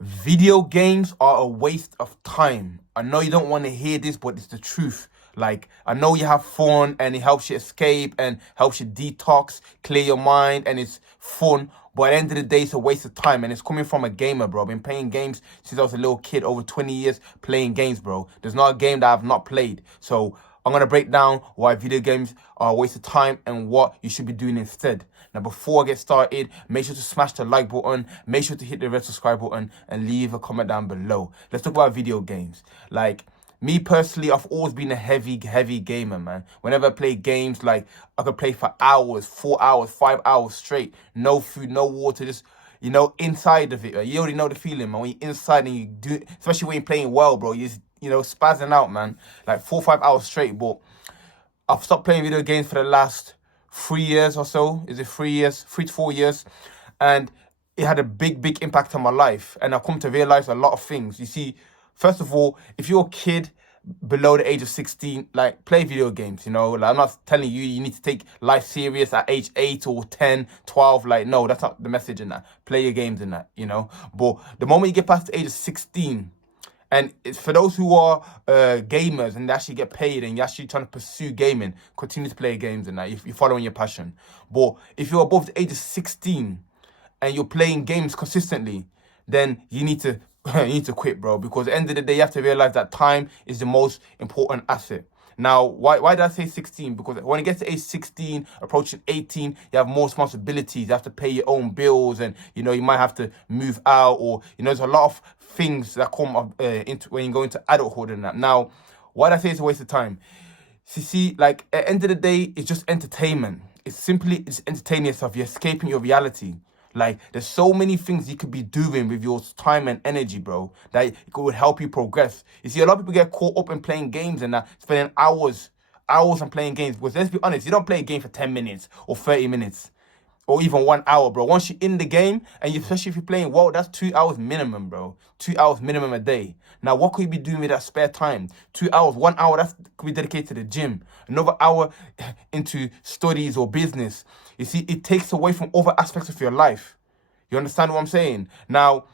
Video games are a waste of time. I know you don't want to hear this, but it's the truth. Like, I know you have fun and it helps you escape and helps you detox, clear your mind, and it's fun. But at the end of the day, it's a waste of time. And it's coming from a gamer, bro. I've been playing games since I was a little kid, over 20 years playing games, bro. There's not a game that I've not played. So I'm going to break down why video games are a waste of time and what you should be doing instead. Now, before I get started, make sure to smash the like button, make sure to hit the red subscribe button, and leave a comment down below. Let's talk about video games. Like, me personally, I've always been a heavy gamer, man. Whenever I play games, like, I could play for hours, 4 hours, 5 hours straight. No food, no water, just, inside of it. Right? You already know the feeling, man. When you're inside and you do, especially when you're playing well, bro, you're just, spazzing out, man. Like 4 or 5 hours straight. But I've stopped playing video games for the last 3 years or so. Is it 3 years? 3 to 4 years. And it had a big impact on my life. And I've come to realize a lot of things. You see, first of all, if you're a kid below the age of 16, like, play video games, Like, I'm not telling you you need to take life serious at age 8 or 10, 12. Like, no, that's not the message in that. Play your games in that. But the moment you get past the age of 16, and it's for those who are gamers and they actually get paid and you're actually trying to pursue gaming, continue to play games and that, if you're following your passion. But if you're above the age of 16 and you're playing games consistently, then you need to you need to quit, bro. Because at the end of the day, you have to realize that time is the most important asset. Now, why did I say 16? Because when it gets to age 16, approaching 18, you have more responsibilities. You have to pay your own bills, and you might have to move out, or there's a lot of things that come up into when you go into adulthood and that. Now, why did I say it's a waste of time? See, like, at the end of the day, it's just entertainment. It's entertaining yourself. You're escaping your reality. Like, there's so many things you could be doing with your time and energy, bro, that it would help you progress. You see, a lot of people get caught up in playing games and that, spending hours on playing games. Because let's be honest, you don't play a game for 10 minutes or 30 minutes or even 1 hour, bro. Once you're in the game, and especially if you're playing well, that's 2 hours minimum, bro. 2 hours minimum a day. Now, what could you be doing with that spare time? 2 hours, 1 hour, that could be dedicated to the gym. Another hour into studies or business. You see, it takes away from other aspects of your life. You understand what I'm saying? Now,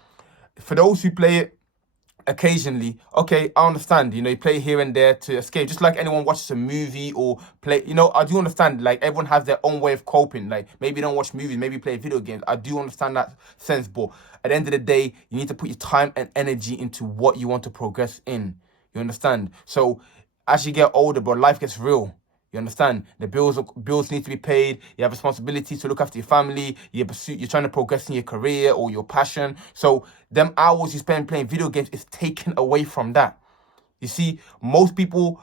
for those who play it occasionally, okay, I understand. You play here and there to escape, just like anyone watches a movie or play. I do understand. Like, everyone has their own way of coping. Like, maybe you don't watch movies, maybe you play video games. I do understand that sense, but at the end of the day, you need to put your time and energy into what you want to progress in. You understand? So as you get older, bro, life gets real. You understand? The bills need to be paid. You have responsibilities to look after your family. You're trying to progress in your career or your passion. So them hours you spend playing video games is taken away from that. You see, most people,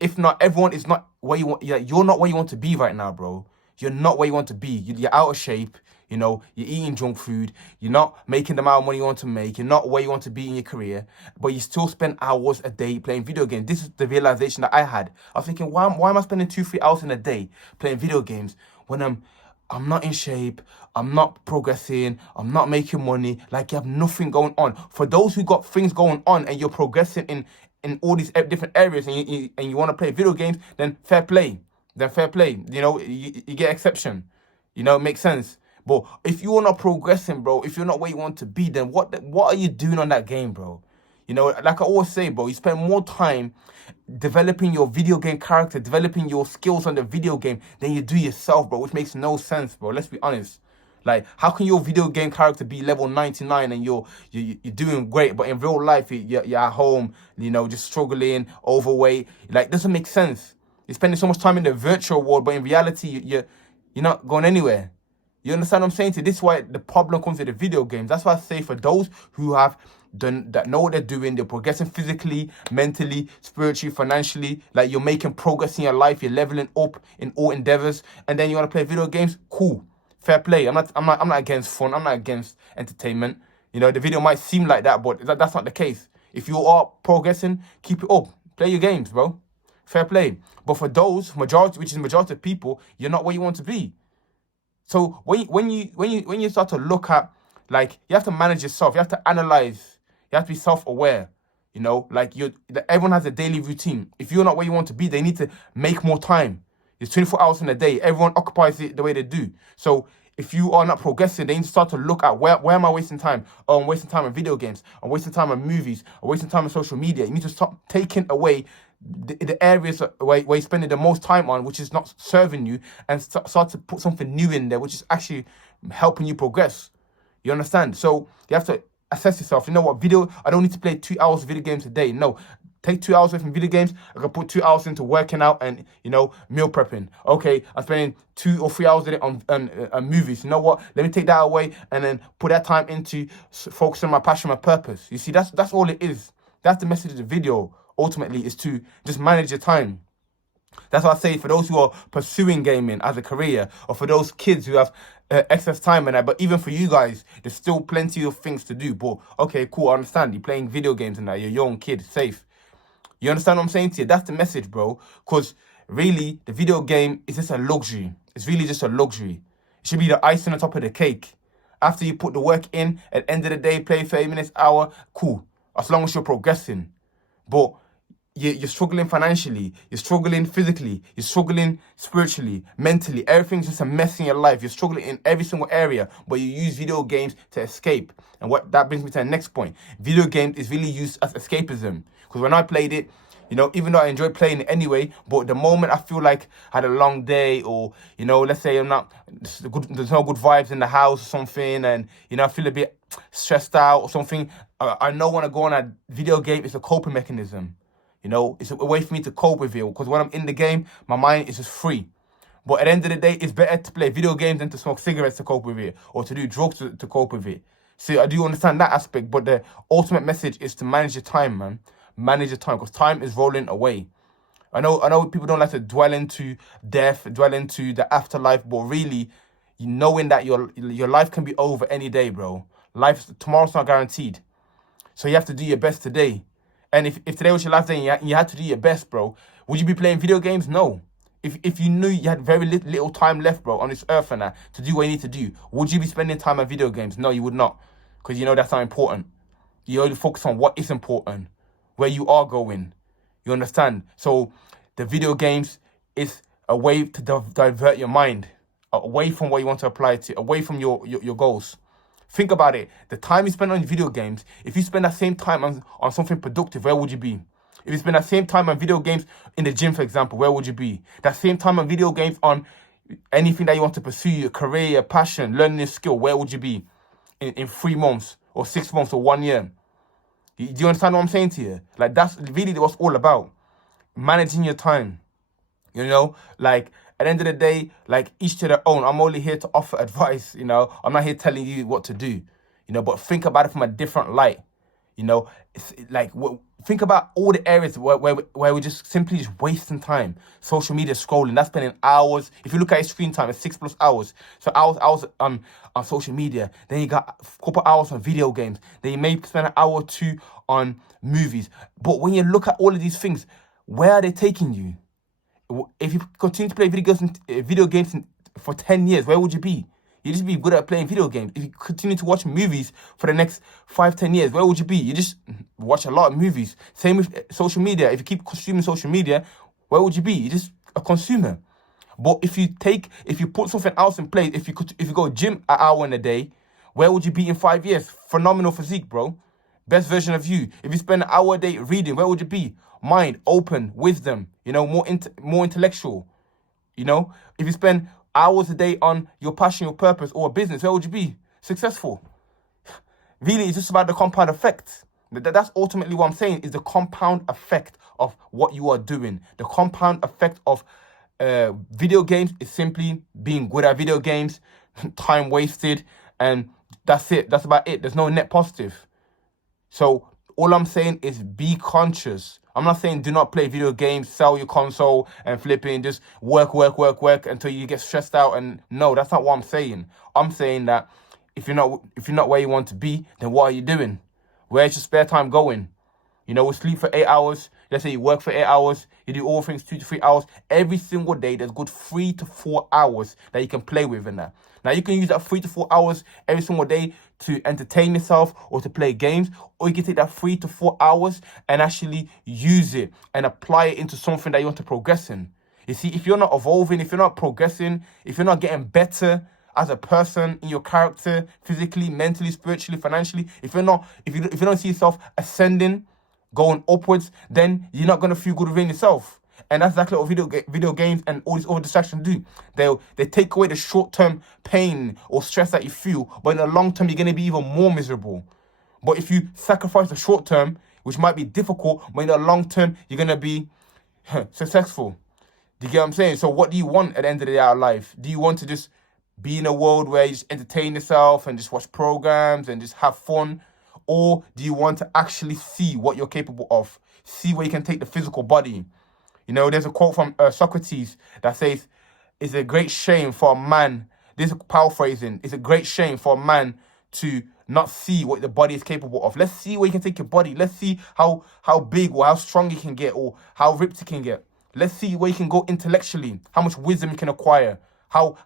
if not everyone, is not where you want. You're not where you want to be right now, bro. You're not where you want to be. You're out of shape. You're eating junk food. You're not making the amount of money you want to make. You're not where you want to be in your career, but you still spend hours a day playing video games. This is the realization that I had. I was thinking, why am I spending 2, 3 hours in a day playing video games when I'm not in shape, I'm not progressing, I'm not making money, like, you have nothing going on. For those who got things going on and you're progressing in all these different areas and you want to play video games, then fair play. You get exception. It makes sense. But if you're not progressing, bro, if you're not where you want to be, then what are you doing on that game, bro? Like I always say, bro, you spend more time developing your video game character, developing your skills on the video game than you do yourself, bro, which makes no sense, bro. Let's be honest. Like, how can your video game character be level 99 and you're doing great, but in real life you're at home, just struggling, overweight? Like, doesn't make sense. You're spending so much time in the virtual world, but in reality you're not going anywhere. You understand what I'm saying to you? This is why the problem comes with the video games. That's why I say, for those who have done that, know what they're doing, they're progressing physically, mentally, spiritually, financially, like, you're making progress in your life, you're leveling up in all endeavors, and then you want to play video games, cool. Fair play. I'm not against fun, I'm not against entertainment. The video might seem like that, but that's not the case. If you are progressing, keep it up. Play your games, bro. Fair play. But for those majority, which is the majority of people, you're not where you want to be. So when you start to look at, like, you have to manage yourself, you have to analyze, you have to be self-aware. Like, everyone has a daily routine. If you're not where you want to be, they need to make more time. It's 24 hours in a day. Everyone occupies it the way they do. So if you are not progressing, then you start to look at where am I wasting time? Oh, I'm wasting time on video games. I'm wasting time on movies. I'm wasting time on social media. You need to stop taking away the areas where you're spending the most time on, which is not serving you, and start to put something new in there, which is actually helping you progress. You understand? So you have to assess yourself. You know what? I don't need to play 2 hours of video games a day. No. Take 2 hours away from video games. I can put 2 hours into working out and, meal prepping. Okay, I'm spending 2 or 3 hours a day on movies. You know what? Let me take that away and then put that time into focusing on my passion, my purpose. You see, that's all it is. That's the message of the video, ultimately, is to just manage your time. That's why I say, for those who are pursuing gaming as a career, or for those kids who have excess time and that, but even for you guys, there's still plenty of things to do. But okay, cool, I understand. You're playing video games and that. You're a young kid, safe. You understand what I'm saying to you? That's the message, bro. Because really, the video game is just a luxury. It's really just a luxury. It should be the icing on top of the cake. After you put the work in, at the end of the day, play 30 minutes, hour, cool. As long as you're progressing. But you're struggling financially, you're struggling physically, you're struggling spiritually, mentally. Everything's just a mess in your life. You're struggling in every single area, but you use video games to escape. And what that brings me to the next point. Video games is really used as escapism. Because when I played it, even though I enjoyed playing it anyway, but the moment I feel like I had a long day, or, let's say there's no good vibes in the house or something, and, I feel a bit stressed out or something, I know when I go on a video game, it's a coping mechanism. It's a way for me to cope with it, because when I'm in the game, my mind is just free. But at the end of the day, it's better to play video games than to smoke cigarettes to cope with it, or to do drugs to cope with it. So I do understand that aspect, but the ultimate message is to manage your time, man. Manage your time, because time is rolling away. I know people don't like to dwell into death, dwell into the afterlife, but really, knowing that your life can be over any day, bro. Tomorrow's not guaranteed. So you have to do your best today. And if today was your last day and you had to do your best, bro, would you be playing video games? No. If you knew you had very little time left, bro, on this earth and that, to do what you need to do, would you be spending time on video games? No, you would not. Because that's not important. You only focus on what is important, where you are going. You understand? So the video games is a way to divert your mind away from what you want to apply to, away from your goals. Think about it. The time you spend on video games, if you spend that same time on something productive, where would you be? If you spend that same time on video games in the gym, for example, where would you be? That same time on video games on anything that you want to pursue, your career, your passion, learning a skill, where would you be in 3 months or 6 months or 1 year? Do you understand what I'm saying to you? Like, that's really what it's all about. Managing your time. At the end of the day, each to their own. I'm only here to offer advice, I'm not here telling you what to do, but think about it from a different light. It's think about all the areas where we're just simply just wasting time. Social media scrolling, that's spending hours. If you look at your screen time, it's 6+ hours. So hours on social media. Then you got a couple hours on video games. Then you may spend an hour or 2 on movies. But when you look at all of these things, where are they taking you? If you continue to play video games for 10 years, where would you be? You'd just be good at playing video games. If you continue to watch movies for the next 5-10 years, where would you be? You just watch a lot of movies. Same with social media. If you keep consuming social media, where would you be? You're just a consumer. But if you put something else in place, if you go gym an hour in a day, where would you be in 5 years? Phenomenal physique, bro. Best version of you. If you spend an hour a day reading, where would you be? Mind, open, wisdom, more intellectual. If you spend hours a day on your passion, your purpose, or a business, where would you be? Successful. Really, it's just about the compound effect. That's ultimately what I'm saying, is the compound effect of what you are doing. The compound effect of video games is simply being good at video games, time wasted, and that's it. That's about it. There's no net positive. So all I'm saying is be conscious. I'm not saying do not play video games, sell your console and flipping, just work until you get stressed out. And no, that's not what I'm saying. I'm saying that if you're not where you want to be, then what are you doing? Where's your spare time going? We sleep for 8 hours. Let's say you work for 8 hours. You do all things 2 to 3 hours. Every single day, there's good 3 to 4 hours that you can play with in that. Now, you can use that 3 to 4 hours every single day to entertain yourself or to play games. Or you can take that 3 to 4 hours and actually use it and apply it into something that you want to progress in. You see, if you're not evolving, if you're not progressing, if you're not getting better as a person, in your character, physically, mentally, spiritually, financially, if you don't see yourself ascending, going upwards, then you're not gonna feel good within yourself. And that's exactly what video games and all these other distractions do. They take away the short-term pain or stress that you feel, but in the long term, you're gonna be even more miserable. But if you sacrifice the short term, which might be difficult, but in the long term, you're gonna be successful. Do you get what I'm saying? So what do you want at the end of the day out of life? Do you want to just be in a world where you just entertain yourself and just watch programs and just have fun? Or do you want to actually see what you're capable of? See where you can take the physical body? You know, there's a quote from Socrates that says, it's a great shame for a man, this is paraphrasing, it's a great shame for a man to not see what the body is capable of. Let's see where you can take your body. Let's see how big or how strong you can get or how ripped you can get. Let's see where you can go intellectually, how much wisdom you can acquire, how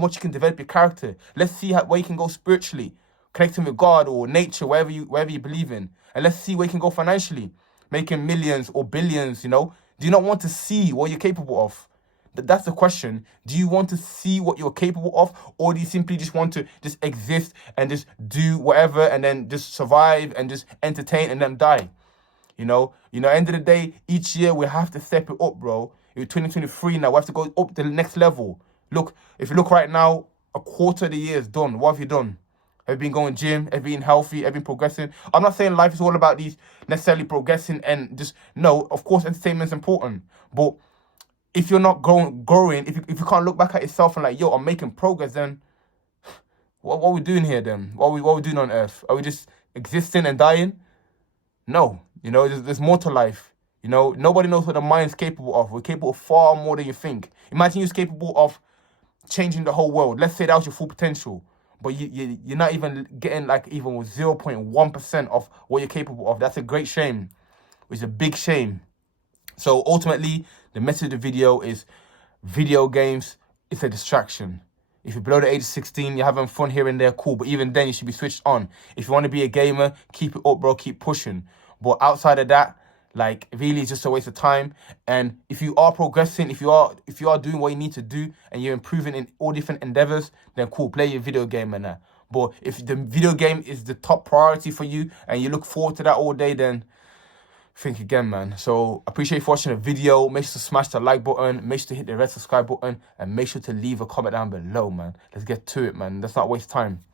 much you can develop your character. Let's see where you can go spiritually, connecting with God or nature, wherever you believe in. And let's see where you can go financially, making millions or billions, you know. Do you not want to see what you're capable of? That's the question. Do you want to see what you're capable of, or do you simply just want to just exist and just do whatever and then just survive and just entertain and then die? You know, end of the day, each year we have to step it up, bro. It's 2023 now. We have to go up to the next level. Look, if you look right now, a quarter of the year is done. What have you done? Have you been going gym? Have you been healthy? Have you been progressing? I'm not saying life is all about these necessarily progressing and just, no, of course, entertainment's important. But if you're not growing, if you can't look back at yourself and like, yo, I'm making progress, then what are we doing here then? What are we doing on earth? Are we just existing and dying? No. You know, there's more to life. You know, nobody knows what the mind's capable of. We're capable of far more than you think. Imagine you're capable of changing the whole world. Let's say that was your full potential. But you're not even getting like even with 0.1% of what you're capable of. That's a great shame. It's a big shame. So ultimately, the message of the video is video games, it's a distraction. If you're below the age of 16, you're having fun here and there, cool. But even then, you should be switched on. If you want to be a gamer, keep it up, bro. Keep pushing. But outside of that, like, really, it's just a waste of time. And if you are progressing, if you are doing what you need to do and you're improving in all different endeavors, then cool, play your video game and that. But if the video game is the top priority for you and you look forward to that all day, then think again, man. So appreciate you for watching the video. Make sure to smash the like button, make sure to hit the red subscribe button, and make sure to leave a comment down below, man. Let's get to it, man. Let's not waste time.